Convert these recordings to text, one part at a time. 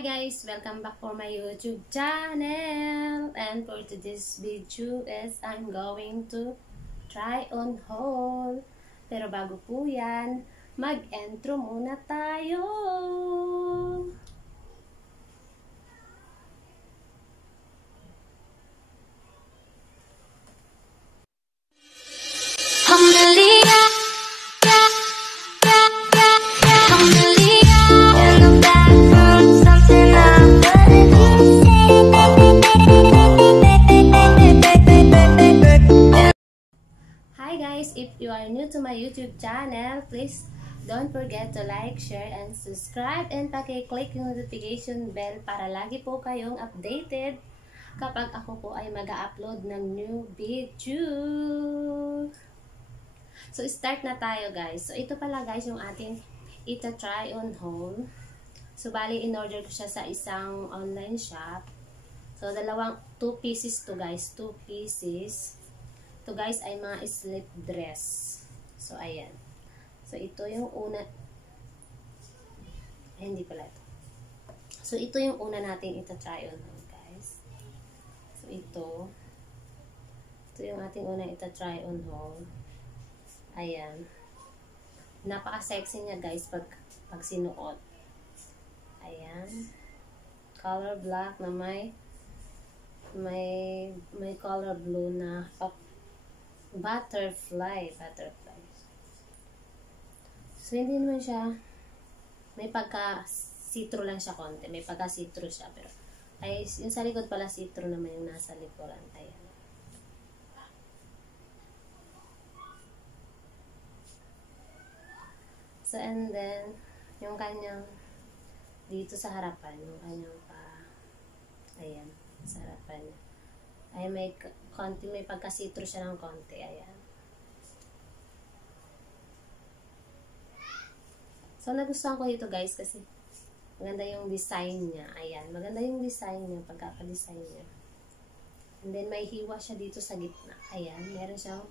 Hi guys! Welcome back for my YouTube channel! And for today's video is I'm going to try on haul. Pero bago po yan, mag-intro muna tayo! Hi guys! If you are new to my YouTube channel, please don't forget to like, share, and subscribe, and paki-click yung notification bell para lagi po kayong updated kapag ako po ay mag-upload ng new video. So start na tayo guys. So ito pala guys yung ating ita-try on haul. So bali in-order ko siya sa isang online shop. So 2 pieces to guys, 2 pieces. Ito guys ay mga slip dress. So ayan. So ito yung una. Ay, hindi pala ito. So ito yung una natin ita-try on haul guys. So ito yung ating una ita-try on haul. Ayan. Napaka-sexy niya guys pag sinuot. Ayan. Color black na may color blue na butterfly. So hindi naman siya, may pagka-citro lang siya konti. May pagka-citro siya pero ay yung sa likod pala citro naman yung nasa likuran. Ayan. So, and then, yung kanyang, dito sa harapan, yung kanyang ayan, sa harapan. Ay, may pagka-citro siya ng konti, ayan. So, nagustuhan ko ito guys, kasi maganda yung design niya, ayan. Maganda yung design niya, pagkaka-design niya. And then, may hiwa siya dito sa gitna, ayan. Meron siyang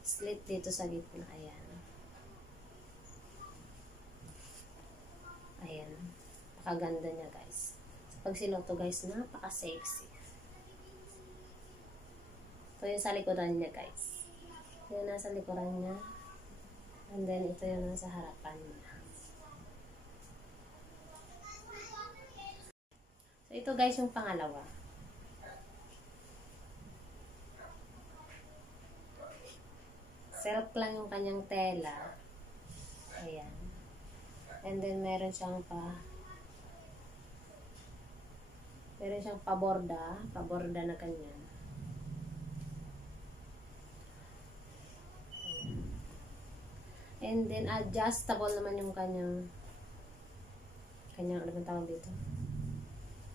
slit dito sa gitna, ayan. Ayan. Napakaganda niya guys. So, pag sinuot to guys, napaka-sexy. Ito yung sa likuran niya guys. Ito yung nasa likuran niya. And then ito yung nasa harapan niya. So ito guys yung pangalawa. Silk lang yung kanyang tela. Ayan. And then, meron siyang paborda na ganyan. And then, adjustable naman yung kanyang, ano bang tawag dito?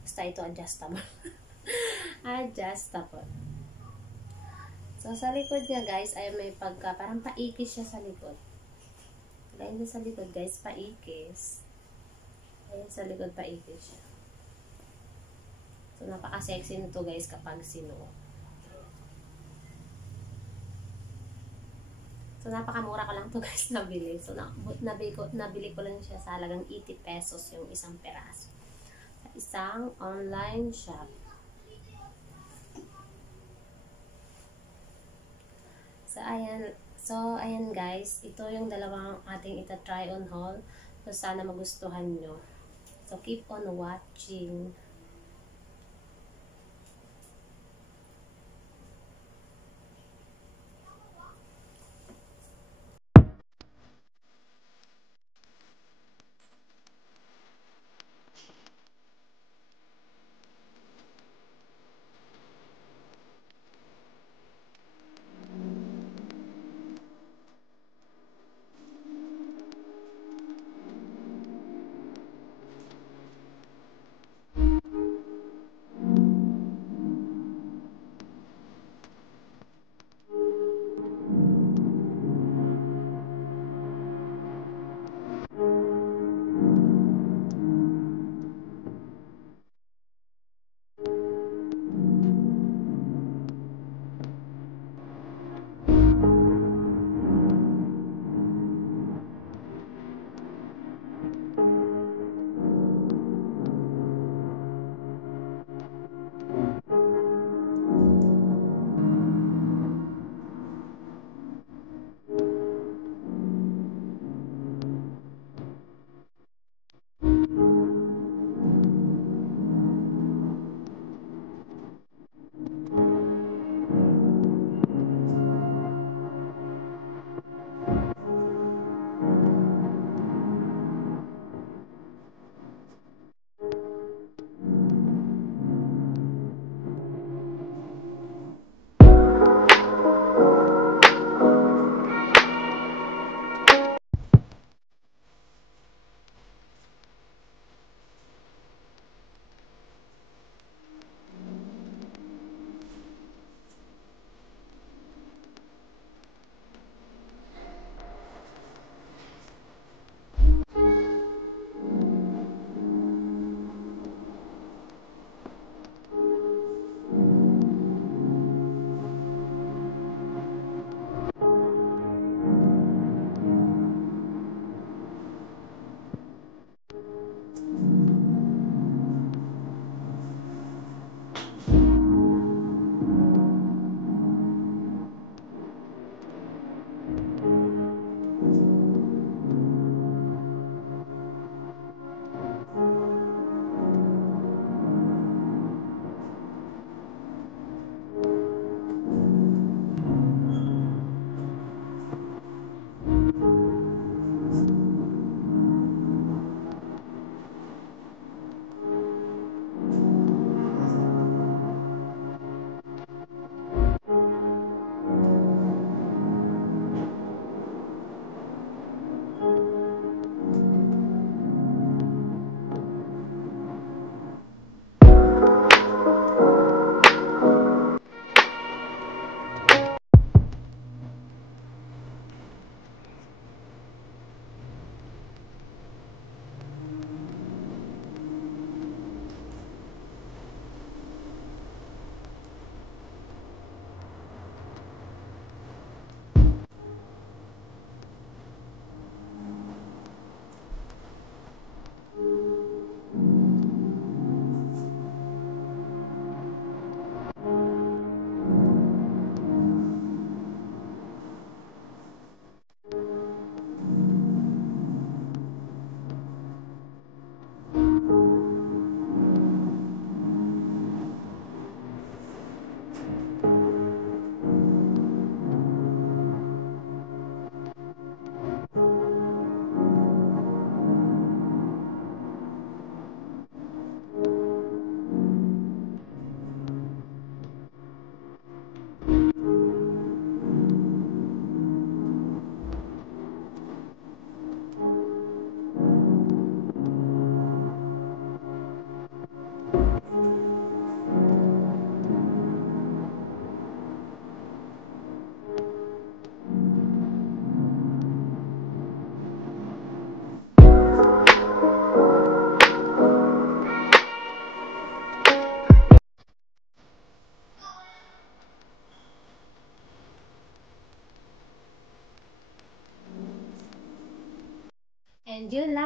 Basta ito, adjustable. Adjustable. So, sa likod niya, guys, ay may parang paikis siya sa likod. Ayan sa likod guys, paikis. Ayan sa likod, paikis siya. So, napaka-sexy nito guys kapag sinuot. So, napakamura ko lang to guys nabili. So, nabili ko lang siya sa halagang 80 pesos yung isang peraso. Sa isang online shop. So, ayan guys, ito yung dalawang ating ita-try on haul. So, sana magustuhan nyo. So, keep on watching.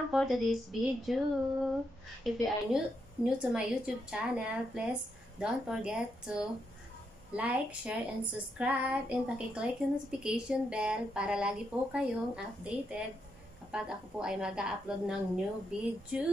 for today's video. If you are new to my YouTube channel, please don't forget to like, share, and subscribe, and pakiclick yung notification bell para lagi po kayong updated kapag ako po ay mag-upload ng new video.